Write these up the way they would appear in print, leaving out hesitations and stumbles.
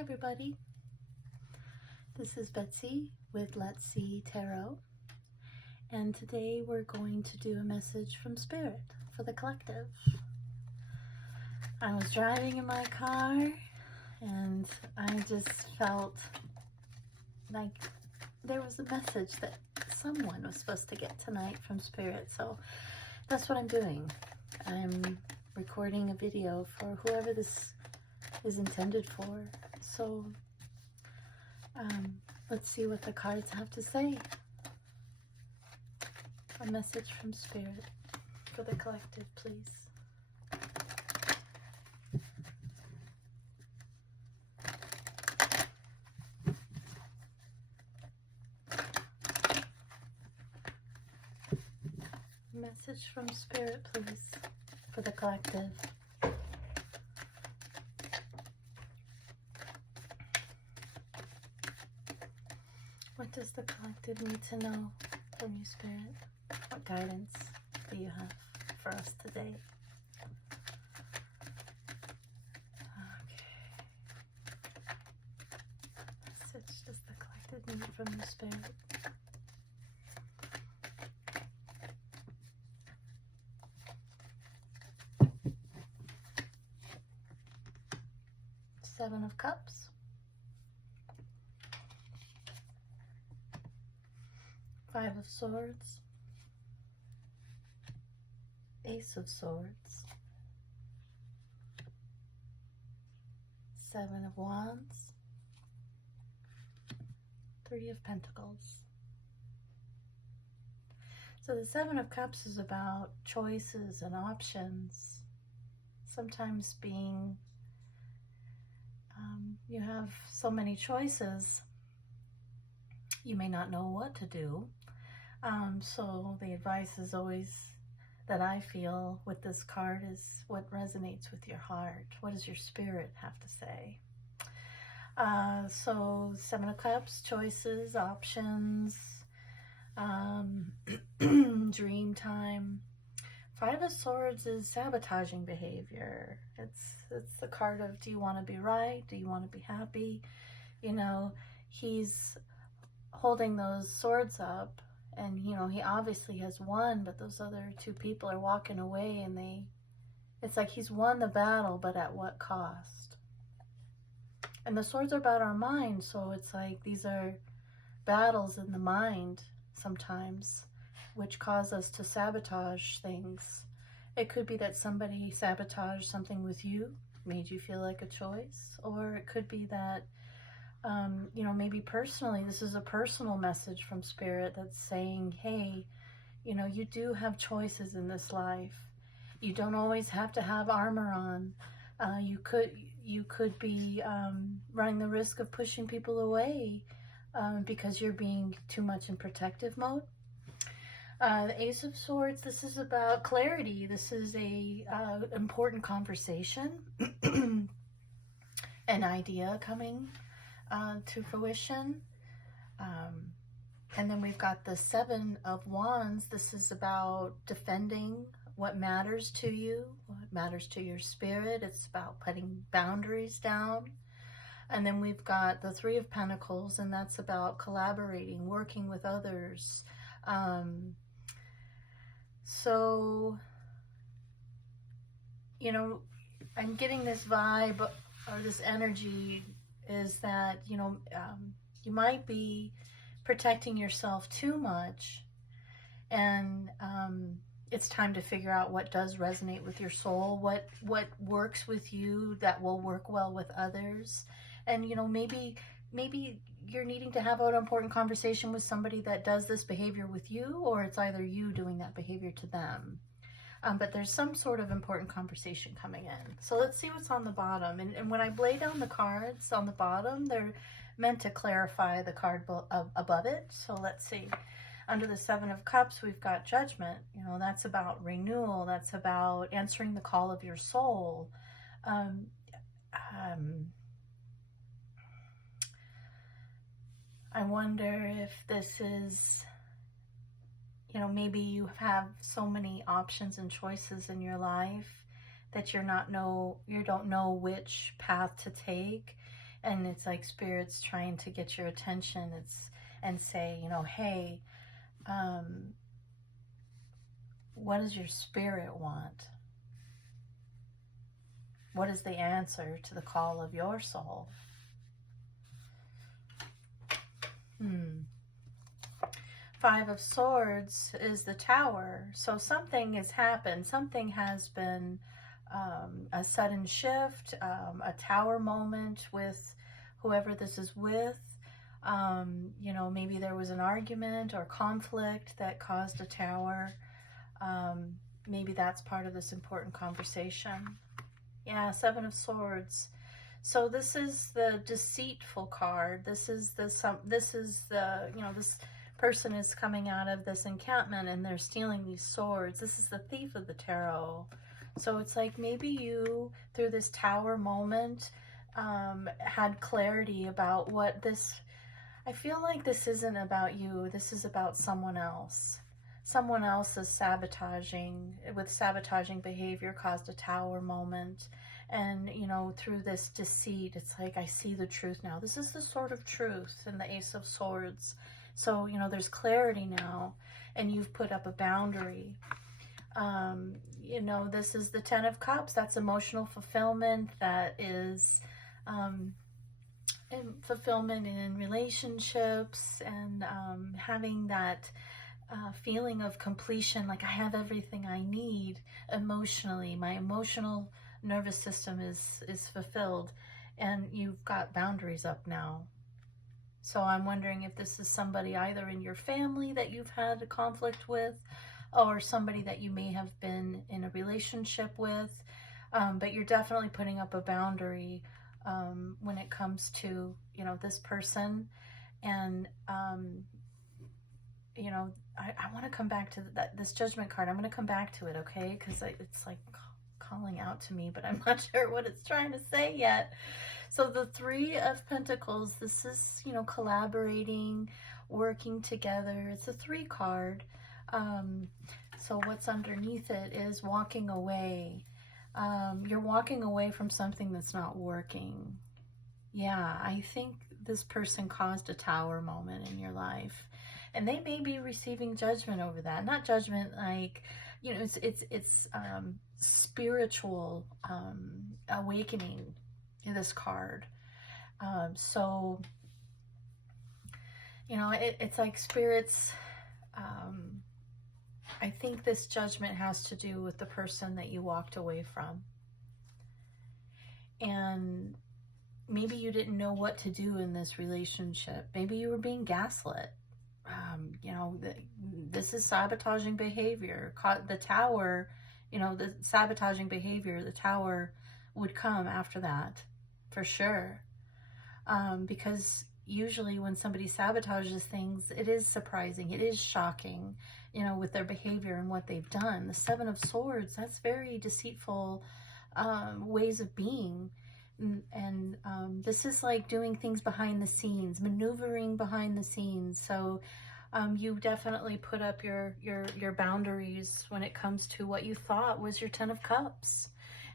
everybody. This is Betsy with Let's See Tarot, and today we're going to do a message from Spirit for the collective. I was driving in my car and I just felt like there was a message that someone was supposed to get tonight from Spirit, so that's what I'm doing. I'm recording a video for whoever this is intended for. So let's see what the cards have to say. A message from Spirit for the collective, please. Message from Spirit, please, for the collective. What does the collective need to know from you, Spirit? What guidance do you have for us today? Okay. Message does the collective need from you, Spirit? Seven of Cups. Five of Swords. Ace of Swords. Seven of Wands. Three of Pentacles. So the Seven of Cups is about choices and options. Sometimes being, you have so many choices, you may not know what to do. So the advice is always, that I feel with this card, is what resonates with your heart. What does your spirit have to say? So Seven of Cups, choices, options, dream time. Five of Swords is sabotaging behavior. It's the card of, do you want to be right? Do you want to be happy? You know, he's holding those swords up, and you know, he obviously has won, but those other two people are walking away, and it's like he's won the battle, but at what cost? And the swords are about our mind, so it's like these are battles in the mind sometimes, which cause us to sabotage things. It could be that somebody sabotaged something with you, made you feel like a choice, or it could be that you know, maybe personally, this is a personal message from Spirit that's saying, hey, you know, you do have choices in this life. You don't always have to have armor on. You could be running the risk of pushing people away because you're being too much in protective mode. The Ace of Swords, this is about clarity. This is a important conversation, an idea coming to fruition. And then we've got the Seven of Wands. This is about defending what matters to you, what matters to your spirit. It's about putting boundaries down. And then we've got the Three of Pentacles, and that's about collaborating, working with others. So, you know, I'm getting this vibe or this energy is that, you know, you might be protecting yourself too much, and it's time to figure out what does resonate with your soul, what works with you that will work well with others. And, you know, maybe you're needing to have an important conversation with somebody that does this behavior with you, or it's either you doing that behavior to them. But there's some sort of important conversation coming in. So let's see what's on the bottom. And when I lay down the cards on the bottom, they're meant to clarify the card above it. So let's see. Under the Seven of Cups, we've got Judgment. You know, that's about renewal. That's about answering the call of your soul. I wonder if this is, you know, maybe you have so many options and choices in your life that you don't know which path to take, And it's like Spirit's trying to get your attention. And say, you know, hey, what does your spirit want? What is the answer to the call of your soul? Five of Swords is the Tower. So something has happened. Something has been a sudden shift, a tower moment with whoever this is with. You know, maybe there was an argument or conflict that caused a tower. Maybe that's part of this important conversation. Yeah, Seven of Swords. So this is the deceitful card. This is the you know, this person is coming out of this encampment and they're stealing these swords. This is the Thief of the Tarot. So it's like maybe you, through this tower moment, had clarity about what this, I feel like this isn't about you. This is about someone else. Someone else is sabotaging, with sabotaging behavior, caused a tower moment. And, you know, through this deceit, it's like, I see the truth now. This is the Sword of Truth and the Ace of Swords. So, you know, there's clarity now, and you've put up a boundary. You know, this is the Ten of Cups. That's emotional fulfillment. That is fulfillment in relationships, and having that feeling of completion, like I have everything I need emotionally. My emotional nervous system is fulfilled, and you've got boundaries up now. So I'm wondering if this is somebody either in your family that you've had a conflict with, or somebody that you may have been in a relationship with, but you're definitely putting up a boundary when it comes to, you know, this person. And you know, I want to come back to this Judgment card. I'm going to come back to it, okay? Because it's like calling out to me, but I'm not sure what it's trying to say yet. So the Three of Pentacles, this is, you know, collaborating, working together. It's a 3 card. So what's underneath it is walking away. You're walking away from something that's not working. Yeah, I think this person caused a tower moment in your life, and they may be receiving judgment over that. Not judgment like, you know, it's spiritual awakening in this card. So, you know, it's like spirits. I think this judgment has to do with the person that you walked away from. And maybe you didn't know what to do in this relationship. Maybe you were being gaslit. You know, this is sabotaging behavior. The Tower, you know, the sabotaging behavior, the Tower would come after that, for sure. Because usually when somebody sabotages things, it is surprising, it is shocking, you know, with their behavior and what they've done. The Seven of Swords, that's very deceitful ways of being. And this is like doing things behind the scenes, maneuvering behind the scenes. So you definitely put up your boundaries when it comes to what you thought was your Ten of Cups,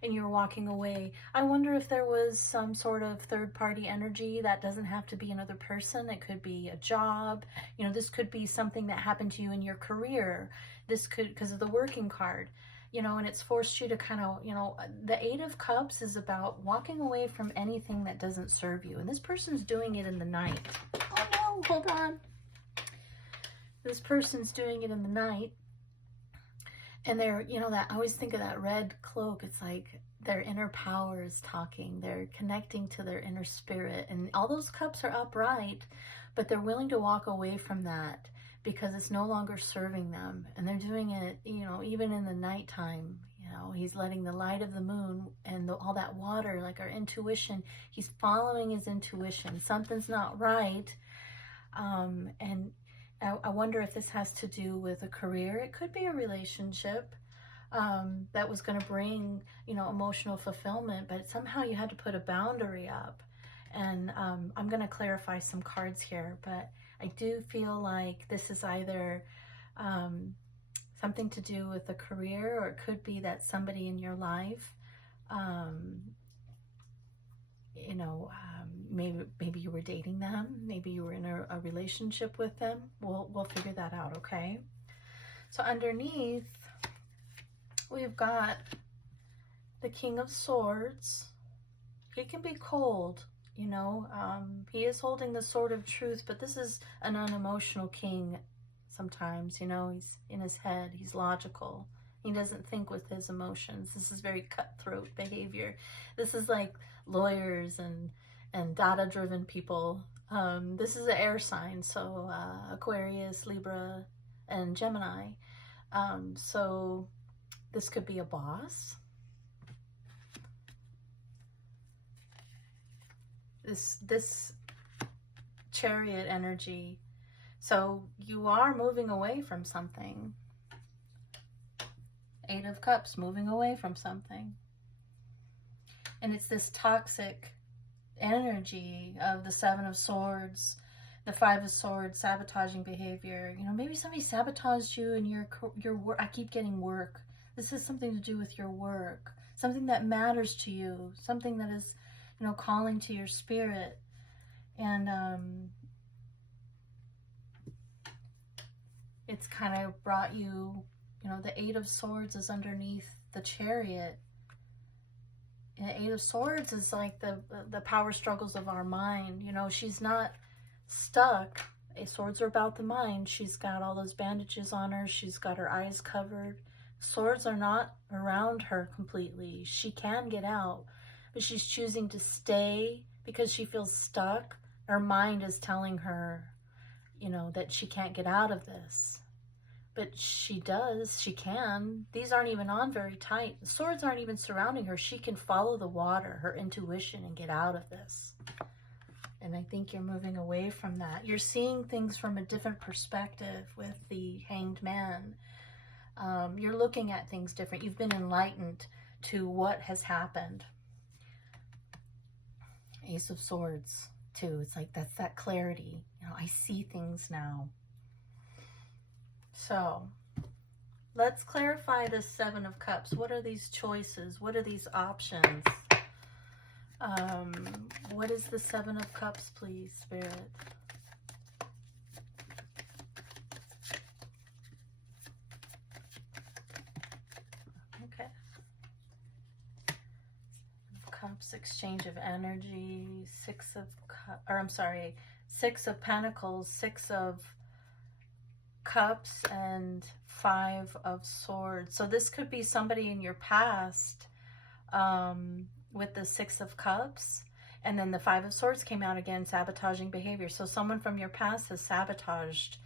and you're walking away. I wonder if there was some sort of third-party energy. That doesn't have to be another person. It could be a job. You know, this could be something that happened to you in your career. This could, because of the Working card, you know, and it's forced you to kind of, you know, the Eight of Cups is about walking away from anything that doesn't serve you. And this person's doing it in the night. Oh no, hold on. This person's doing it in the night. And they're, you know, that I always think of that red cloak. It's like their inner power is talking. They're connecting to their inner spirit. And all those cups are upright, but they're willing to walk away from that because it's no longer serving them. And they're doing it, you know, even in the nighttime. You know, he's letting the light of the moon and all that water, like our intuition, he's following his intuition. Something's not right. And I wonder if this has to do with a career. It could be a relationship that was going to bring, you know, emotional fulfillment, but somehow you had to put a boundary up. And I'm going to clarify some cards here, but I do feel like this is either something to do with a career, or it could be that somebody in your life, you know, maybe you were dating them. Maybe you were in a relationship with them. We'll figure that out, okay? So underneath, we've got the King of Swords. He can be cold, you know. He is holding the sword of truth, but this is an unemotional king sometimes, you know. He's in his head. He's logical. He doesn't think with his emotions. This is very cutthroat behavior. This is like lawyers and data-driven people. This is an air sign, so Aquarius, Libra, and Gemini. So this could be a boss. This Chariot energy. So you are moving away from something. 8 of Cups, moving away from something. And it's this toxic energy of the 7 of Swords, the 5 of Swords, sabotaging behavior. You know, maybe somebody sabotaged you in your work. I keep getting work. This has something to do with your work. Something that matters to you. Something that is, you know, calling to your spirit. And it's kind of brought you, you know, the 8 of Swords is underneath the Chariot. And the 8 of Swords is like the power struggles of our mind. You know, she's not stuck. Swords are about the mind. She's got all those bandages on her. She's got her eyes covered. Swords are not around her completely. She can get out, but she's choosing to stay because she feels stuck. Her mind is telling her, you know, that she can't get out of this. But she does. She can. These aren't even on very tight. The swords aren't even surrounding her. She can follow the water, her intuition, and get out of this. And I think you're moving away from that. You're seeing things from a different perspective with the Hanged Man. You're looking at things different. You've been enlightened to what has happened. Ace of Swords, too. It's like that's that clarity. You know, I see things now. So, let's clarify this 7 of Cups. What are these choices? What are these options? What is the 7 of Cups, please, Spirit? Okay. Cups, exchange of energy, 6 of Cups, or I'm sorry, 6 of Pentacles, 6 of Cups, and 5 of Swords. So this could be somebody in your past with the 6 of Cups, and then the 5 of Swords came out again, sabotaging behavior. So someone from your past has sabotaged,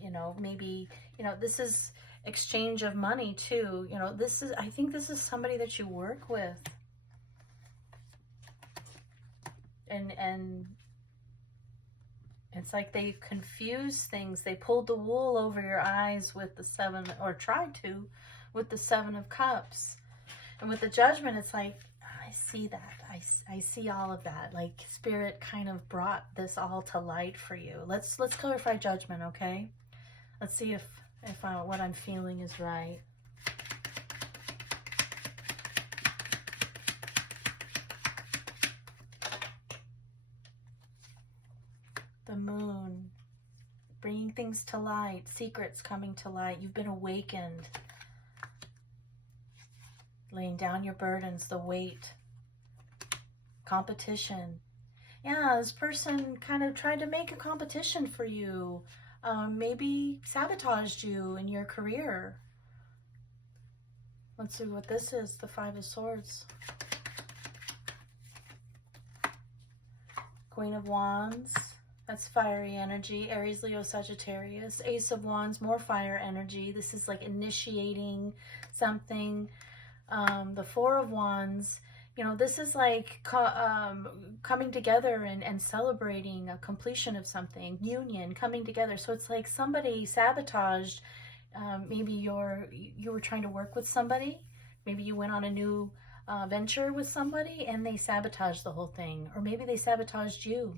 you know, maybe, you know, this is exchange of money too. You know, this is, I think this is somebody that you work with. And it's like they confuse things. They pulled the wool over your eyes with the 7, or tried to, with the 7 of Cups. And with the Judgment, it's like, I see that. I see all of that. Like Spirit kind of brought this all to light for you. Let's clarify Judgment, okay? Let's see if what I'm feeling is right. The Moon, bringing things to light, secrets coming to light. You've been awakened. Laying down your burdens, the weight. Competition. Yeah, this person kind of tried to make a competition for you. Maybe sabotaged you in your career. Let's see what this is, the 5 of Swords. Queen of Wands. That's fiery energy. Aries, Leo, Sagittarius. Ace of Wands, more fire energy. This is like initiating something. The 4 of Wands, you know, this is like coming together and celebrating a completion of something. Union, coming together. So it's like somebody sabotaged. Maybe you were trying to work with somebody. Maybe you went on a new venture with somebody and they sabotaged the whole thing. Or maybe they sabotaged you.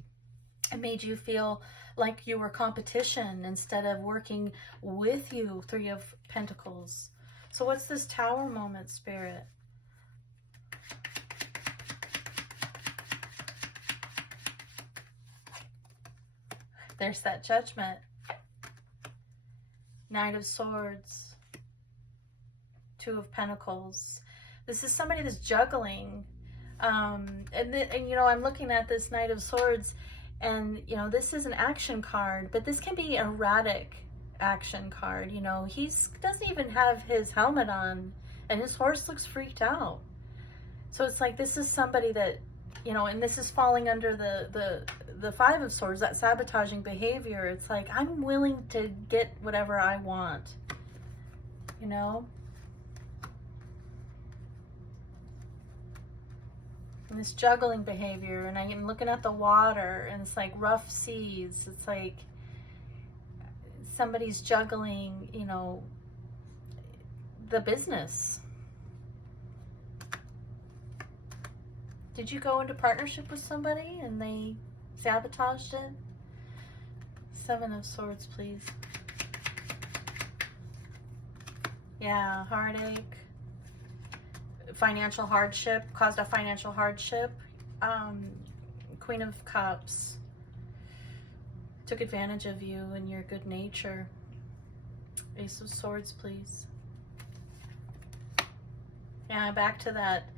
It made you feel like you were competition instead of working with you. 3 of Pentacles. So what's this Tower moment, Spirit? There's that Judgment. Knight of Swords. Two of Pentacles. This is somebody that's juggling. And you know, I'm looking at this Knight of Swords, and you know, this is an action card, but this can be erratic action card. You know, he doesn't even have his helmet on, and his horse looks freaked out. So it's like, this is somebody that, you know, and this is falling under the Five of Swords, that sabotaging behavior. It's like, I'm willing to get whatever I want, you know. And this juggling behavior, and I'm looking at the water, and it's like rough seas. It's like somebody's juggling, you know, the business. Did you go into partnership with somebody and they sabotaged it? Seven of Swords, please. Yeah, heartache. Financial hardship, caused a financial hardship. Queen of Cups. Took advantage of you and your good nature. Ace of Swords, please. Yeah, back to that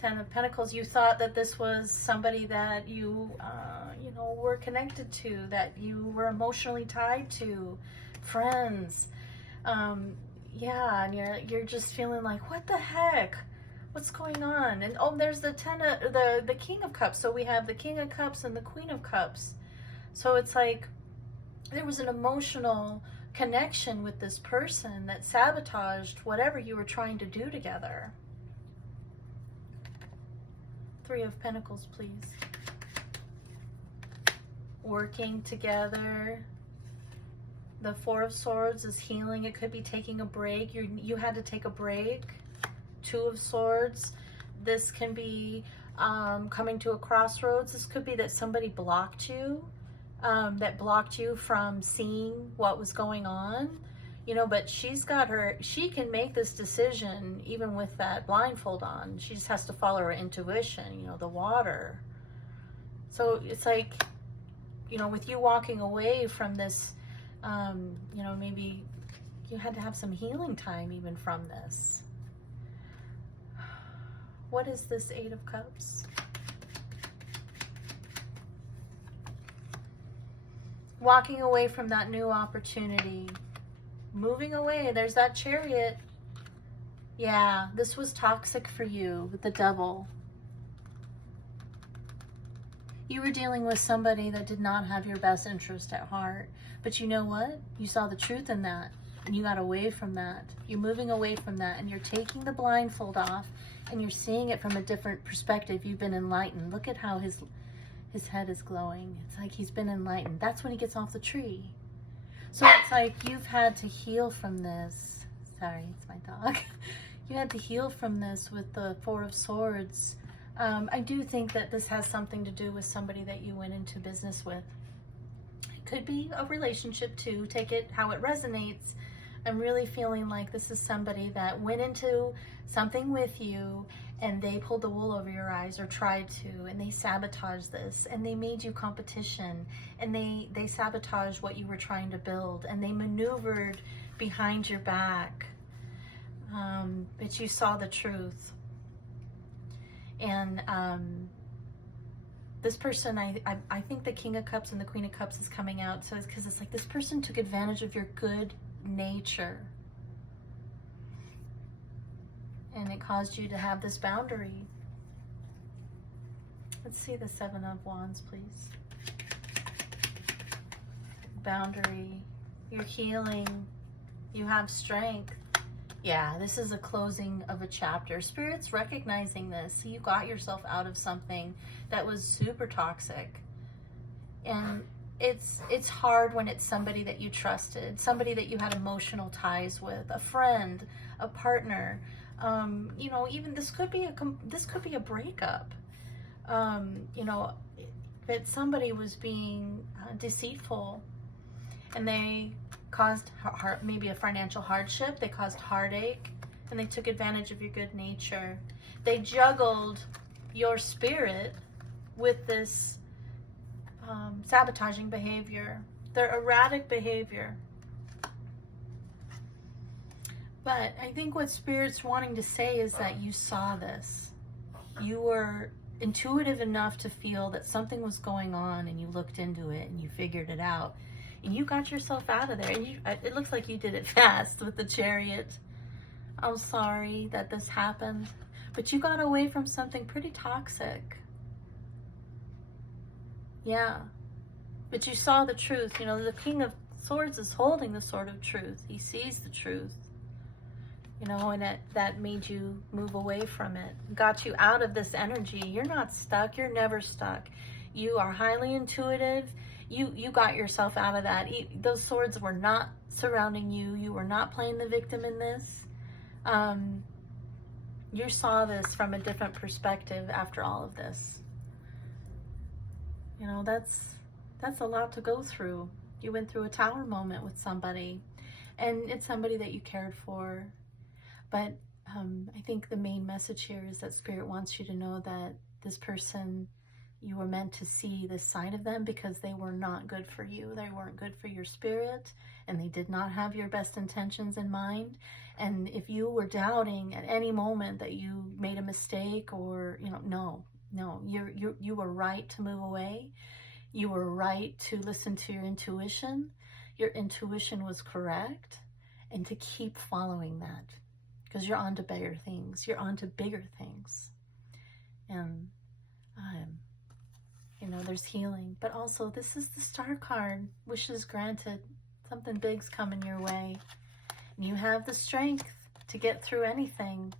Ten of Pentacles. You thought that this was somebody that you, you know, were connected to, that you were emotionally tied to, friends. Yeah, and you're just feeling like, what the heck? What's going on? And oh, there's the the King of Cups. So we have the King of Cups and the Queen of Cups. So it's like there was an emotional connection with this person that sabotaged whatever you were trying to do together. Three of Pentacles, please. Working together. The Four of Swords is healing. It could be taking a break. You had to take a break. Two of Swords. This can be coming to a crossroads. This could be that somebody blocked you, that blocked you from seeing what was going on, you know, but she can make this decision even with that blindfold on. She just has to follow her intuition, you know, the water. So it's like, you know, with you walking away from this, you know, maybe you had to have some healing time even from this. What is this Eight of Cups? Walking away from that new opportunity. Moving away. There's that Chariot. Yeah, this was toxic for you with the Devil. You were dealing with somebody that did not have your best interest at heart. But you know what? You saw the truth in that. And you got away from that. You're moving away from that. And you're taking the blindfold off. And you're seeing it from a different perspective. You've been enlightened. Look at how his head is glowing. It's like he's been enlightened. That's when he gets off the tree. So it's like you've had to heal from this. Sorry, it's my dog. You had to heal from this with the Four of Swords. I do think that this has something to do with somebody that you went into business with. It could be a relationship too. Take it how it resonates. I'm really feeling like this is somebody that went into something with you and they pulled the wool over your eyes, or tried to, and they sabotaged this, and they made you competition, and they sabotaged what you were trying to build, and they maneuvered behind your back, but you saw the truth. And this person, I think the King of Cups and the Queen of Cups is coming out, so it's because it's like this person took advantage of your good nature. And it caused you to have this boundary. Let's see the Seven of Wands, please. Boundary. You're healing. You have strength. Yeah, this is a closing of a chapter. Spirit's recognizing this. You got yourself out of something that was super toxic. And it's hard when it's somebody that you trusted, somebody that you had emotional ties with, a friend, a partner. You know, even this could be a breakup. You know, that somebody was being deceitful, and they caused maybe a financial hardship. They caused heartache, and they took advantage of your good nature. They juggled your spirit with this sabotaging behavior. They're erratic behavior. But I think what Spirit's wanting to say is that you saw this. You were intuitive enough to feel that something was going on, and you looked into it and you figured it out. And you got yourself out of there. And it looks like you did it fast with the Chariot. I'm sorry that this happened. But you got away from something pretty toxic. Yeah. But you saw the truth. You know, the King of Swords is holding the sword of truth. He sees the truth. You know, and that made you move away from it. Got you out of this energy. You're not stuck. You're never stuck. You are highly intuitive. You got yourself out of that. Those swords were not surrounding you. You were not playing the victim in this. You saw this from a different perspective after all of this. You know, that's a lot to go through. You went through a tower moment with somebody, and it's somebody that you cared for. But I think the main message here is that Spirit wants you to know that this person, you were meant to see this side of them, because they were not good for you. They weren't good for your spirit, and they did not have your best intentions in mind. And if you were doubting at any moment that you made a mistake, or, you know, no, you were right to move away. You were right to listen to your intuition. Your intuition was correct, and to keep following that. Because you're on to bigger things. You're on to bigger things. And, you know, there's healing. But also, this is the Star card. Wishes granted. Something big's coming your way. And you have the strength to get through anything.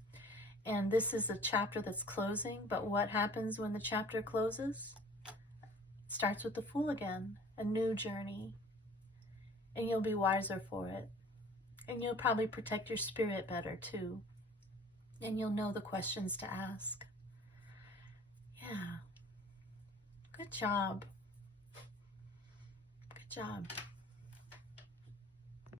And this is a chapter that's closing. But what happens when the chapter closes? It starts with the Fool again. A new journey. And you'll be wiser for it. And you'll probably protect your spirit better too. And you'll know the questions to ask. Yeah. Good job. Good job.